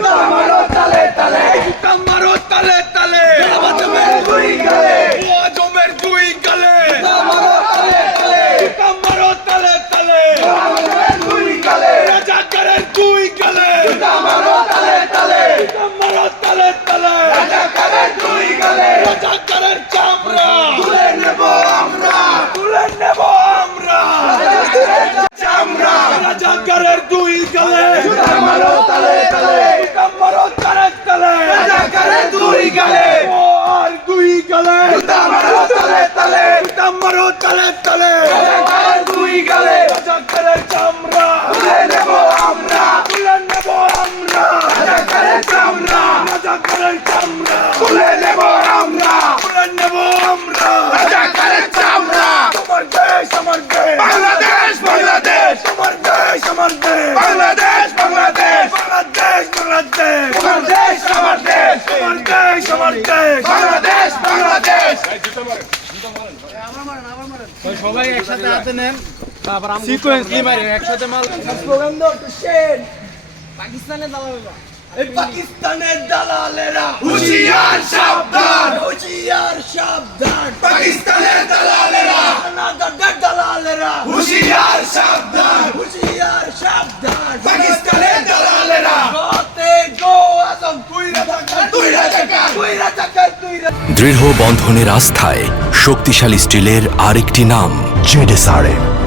মারো তালে তালে মারো তালে তালে আজমের দুই গালে আজমের দুই গালে মারো তালে তালে মারো তালে তালে আজমের দুই গালে রাজাকারের দুই গালে মারো তালে তালে মারো তালে তালে রাজাকারের দুই গালে রাজাকারের চামড়া তুলে নেব আমরা তুলে নেব আমরা চামড়া রাজাকারের দুই গালে মারো তালে তালে মারো তালে তালে রাজাকারের দুই গালে ও আর দুই গালে মারো তালে তালে মারো তালে তালে রাজাকারের দুই গালে রাজাকারের চামড়া তুলে নেব আমরা তুলে নেব আমরা রাজাকারের চামড়া রাজাকারের চামড়া তুলে নেব আমরা তুলে নেব আমরা রাজাকারের চামড়া আমার দেশ আমার দেশ বাংলাদেশ বাংলাদেশ আমার দেশ আমার দেশ বাংলাদেশ বাংলাদেশ বাংলাদেশ বাংলাদেশ আমার দেশ আমার দেশ আমার দেশ আমার দেশ বাংলাদেশ বাংলাদেশ সবাই একসাথে হাতে নেন সিকোয়েন্সলি মারি একসাথে মাল স্লোগান দাও তো শেন পাকিস্তানে দালাল এই পাকিস্তানের দালালেরা হুঁশিয়ার সাবধান হুঁশিয়ার সাবধান পাকিস্তানের দালালেরা কানাডার দালালেরা হুঁশিয়ার সাবধান হুঁশিয়ার সাবধান পাকিস্তানের দালালেরা গতে গো আজম তুই রাজাকার তুই রাজাকার তুই রাজাকার তুই দৃঢ় বন্ধনের আস্থায় শক্তিশালী স্টিলের আরেকটি নাম জেডএসআরএম।